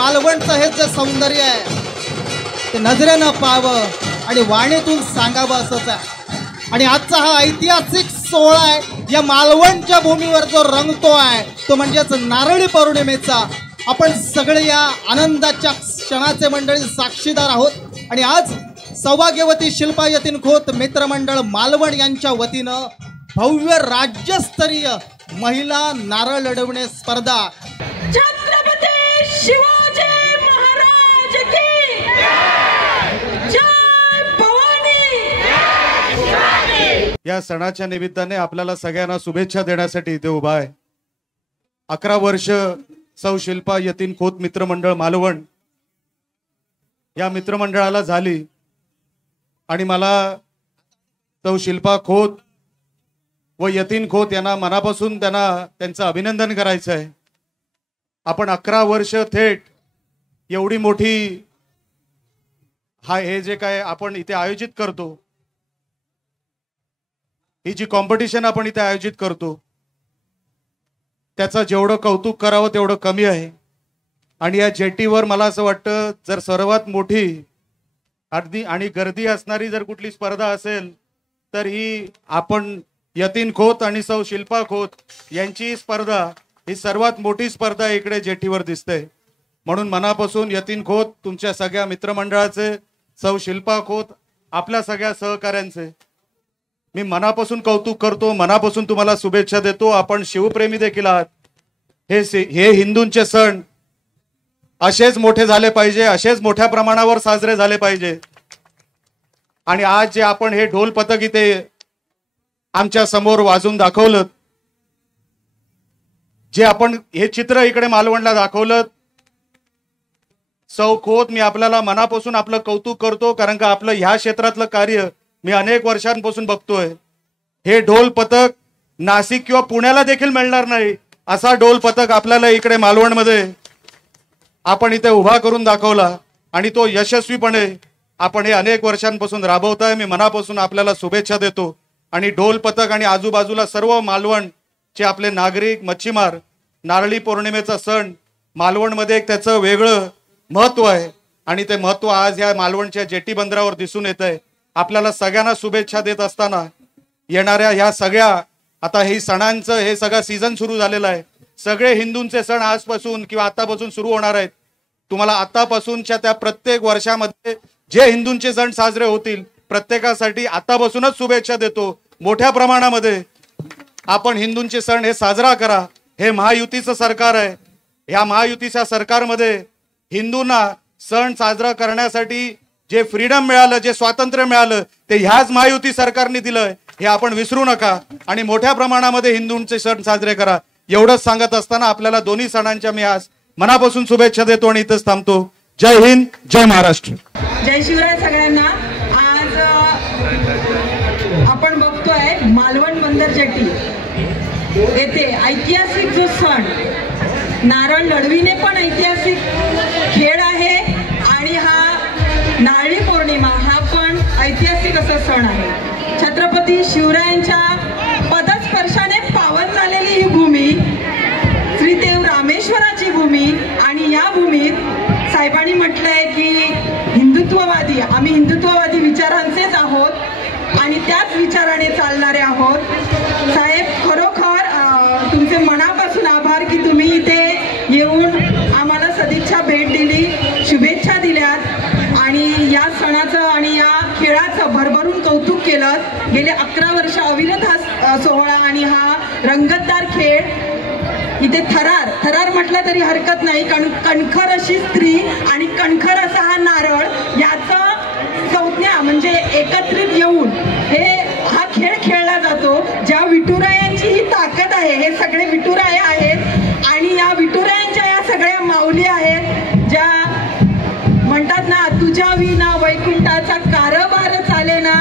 मालवणचं हे जे सौंदर्य आहे ते नजरेनं पाहावं आणि वाणीतून सांगावं असंच आहे। आणि आजचा हा ऐतिहासिक सोहळा आहे, या मालवणच्या भूमीवर जो रंगतो आहे तो म्हणजेच नारळी पौर्णिमेचा। आपण सगळे या आनंदाच्या क्षणाचे मंडळी साक्षीदार आहोत आणि आज सौभाग्यवती शिल्पा यतीन खोत मित्रमंडळ मालवण यांच्या वतीनं भव्य राज्यस्तरीय महिला नारळ लढवणे स्पर्धा छत्रपती शिवाजी महाराज की जय भवानी। या सणाच्या निमित्ताने आपल्याला सगळ्यांना शुभेच्छा देण्यासाठी इथे उभा आहे। 11 वर्ष सौ शिल्पा यतीन खोत मित्रमंडळ मालवण या मित्रमंडळाला झाली आणि मला सौ शिल्पा खोत व यतीन खोत यांना मनापासून त्यांचं अभिनंदन करायचं आहे। आपण 11 वर्ष थेट एवढी मोठी हे जे काय आपण इथे आयोजित करतो, ही जी कॉम्पिटिशन आपण इथे आयोजित करतो त्याचं जेवढं कौतुक करावं तेवढं कमी आहे। आणि या जेटीवर मला असं वाटतं जर सर्वात मोठी अर्धी आणि गर्दी असणारी जर कुठली स्पर्धा असेल तर ही आपण यतीन खोत आणि सौ शिल्पा खोत यांची स्पर्धा ही सर्वात मोठी स्पर्धा इकडे जेटीवर दिसते। म्हणून मनापासून यतीन खोत तुमच्या सगळ्या मित्रमंडळाचे, सौ शिल्पा खोत आपल्या सगळ्या सहकाऱ्यांचे मी मनापासून कौतुक करतो, मनापासून तुम्हाला शुभेच्छा देतो। आपण शिवप्रेमी देखील आहात। हे हिंदूंचे सण असेच मोठे झाले पाहिजे, असेच मोठ्या प्रमाणावर साजरे झाले पाहिजे। आणि आज जे आपण हे ढोल पथक इथे आमच्या समोर वाजून दाखवलं, जे आपण हे चित्र इकडे मालवणला दाखवलं, सौ खोत मी आपल्याला मनापासून आपलं कौतुक करतो, कारण का आपलं ह्या क्षेत्रातलं कार्य मी अनेक वर्षांपासून बघतोय। हे ढोल पथक नाशिक किंवा पुण्याला देखील मिळणार नाही असा ढोल पथक आपल्याला इकडे मालवणमध्ये आपण इथे उभा करून दाखवला आणि तो यशस्वीपणे आपण हे अनेक वर्षांपासून राबवताय। मी मनापासून आपल्याला शुभेच्छा देतो। आणि ढोल पथक आणि आजूबाजूला सर्व मालवणचे आपले नागरिक, मच्छीमार, नारळी पौर्णिमेचा सण मालवणमध्ये एक त्याचं वेगळं महत्व आहे आणि ते महत्व आज या मालवणच्या जेटी बंदरावर दिसून येत आहे। आपल्याला सगळ्यांना शुभेच्छा देत असताना येणाऱ्या ह्या सगळ्या आता हे सणांचं हे सगळं सीझन सुरू झालेलं आहे। सगळे हिंदूंचे सण आजपासून किंवा आतापासून सुरू होणार आहेत। तुम्हाला आतापासूनच्या त्या प्रत्येक वर्षामध्ये जे हिंदूंचे सण साजरे होतील प्रत्येकासाठी आतापासूनच शुभेच्छा देतो। मोठ्या प्रमाणामध्ये आपण हिंदूंचे सण हे साजरा करा। हे महायुतीचं सरकार आहे। ह्या महायुतीच्या सरकारमध्ये हिंदूंना सण साजरा करण्यासाठी जे फ्रीडम मिळालं, जे स्वातंत्र्य मिळालं ते ह्याच महायुती सरकारने दिलंय, हे आपण विसरू नका आणि मोठ्या प्रमाणामध्ये हिंदूंचे सण साजरे करा। एवढंच सांगत असताना आपल्याला दोन्ही सणांच्या मी आज मनापासून शुभेच्छा देतो आणि इथंच थांबतो। जय हिंद, जय महाराष्ट्र, जय शिवराय सगळ्यांना। आज आपण बघतोय मालवण बंदर जेटी येथे ऐतिहासिक जो सण नारळ लढविणे पण ऐतिहासिक खेळ आहे आणि हा नारळी पौर्णिमा हा पण ऐतिहासिक असा सण आहे। छत्रपती शिवरायांच्या पदस्पर्शाने पावन झालेली ही भूमी, श्रीदेव रामेश्वराची भूमी आणि या भूमीत साहेबांनी म्हटलंय की हिंदुत्ववादी, आम्ही हिंदुत्ववादी विचारांचेच आहोत आणि त्याच विचाराने चालणारे आहोत। साहेब खरोखर तुमचे मनापासून आभार की तुम्ही इथे येऊन आम्हाला सदिच्छा भेट दिली, शुभेच्छा दिल्यात आणि या सणाचं आणि या खेळाचं भरभरून कौतुक केलं। गेले 11 वर्ष अविरत हा सोहळा आणि हा रंगतदार खेळ इथे थरार म्हटलं तरी हरकत नाही, कारण कणखर अशी स्त्री आणि कणखर असा हा नारळ याचं संज्ञा म्हणजे एकत्रित येऊन हा खेळ खेळला जातो। ज्या विठुरायांची ही ताकद आहे, हे सगळे विठुराय आहेत आणि या विठुरायांच्या या सगळ्या माऊली आहेत ज्या म्हणतात ना, तुझ्या विना वैकुंठाचा कारभार चालेना,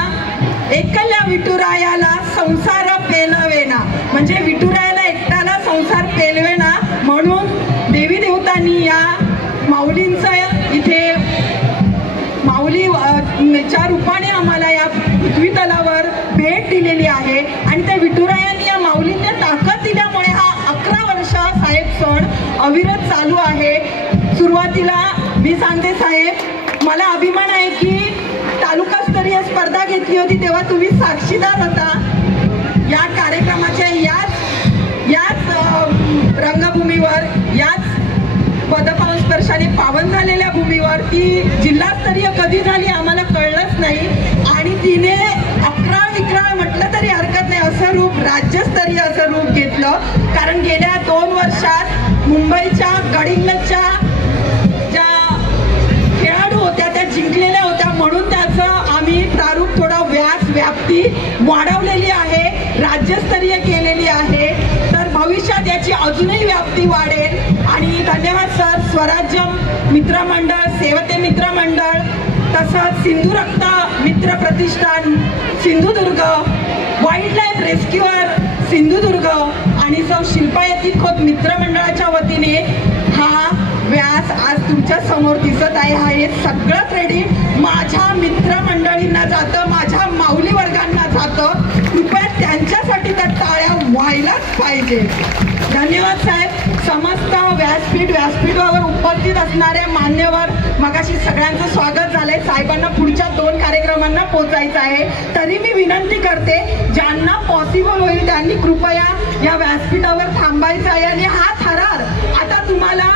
एकल्या विठुरायाला संसार पेलवेना, म्हणजे विठुरायाला एकट्याला संसार पेलवेना। म्हणून देवी देवतांनी या माऊलींचं इथे माऊलीच्या रूपाने आम्हाला या पृथ्वी तलावर भेट दिलेली आहे आणि त्या विठुरायांनी या माऊलींना ताकद दिल्यामुळे हा 11 वर्ष साहेब सण अविरत चालू आहे। सुरुवातीला टाकली होती तेव्हा तुम्ही साक्षीदार होता या कार्यक्रमाच्या याच रंगभूमीवर, याच पदपाऊल स्पर्शाने पावन झालेल्या भूमीवर ती जिल्हास्तरीय कधी झाली आम्हाला कळलंच नाही आणि तिने 11-11 म्हटलं तरी हरकत नाही असं रूप, राज्यस्तरीय असं रूप घेतलं. कारण गेल्या 2 वर्षात मुंबईच्या गडिंग्लजच्या ज्या खेळाडू होत्या त्या जिंकलेल्या होत्या म्हणून त्याचं आम्ही प्रारूप थोडा व्याप्ती वाढवलेली आहे, राज्यस्तरीय केलेली आहे. तर भविष्यात याची अजूनही व्याप्ती वाढेल. आणि धन्यवाद सर. स्वराज्य मित्रमंडळ, सेवते मित्रमंडळ, तसंच सिंधू रक्त मित्र प्रतिष्ठान Sindhudurg, wild life rescuer Sindhudurg आणि सौ शिल्पा यती खोत मित्रमंडळाच्या वतीने हा व्यास आज तुमच्या समोर दिसत आहे. हा हे सगळं क्रेडिट माझ्या मित्रमंडळींना जातं, माझ्या माऊली वर्गांना जातं. कृपया त्यांच्यासाठी त्या टाळ्या व्हायलाच पाहिजे. धन्यवाद साहेब. समस्त व्यासपीठावर उपस्थित असणारे मान्यवर, मगाशी सगळ्यांचं स्वागत झालंय. साहेबांना पुढच्या 2 कार्यक्रमांना पोहोचायचं आहे. तरी मी विनंती करते ज्यांना पॉसिबल होईल त्यांनी कृपया या व्यासपीठावर थांबायचं आहे. आणि हा थरार आता तुम्हाला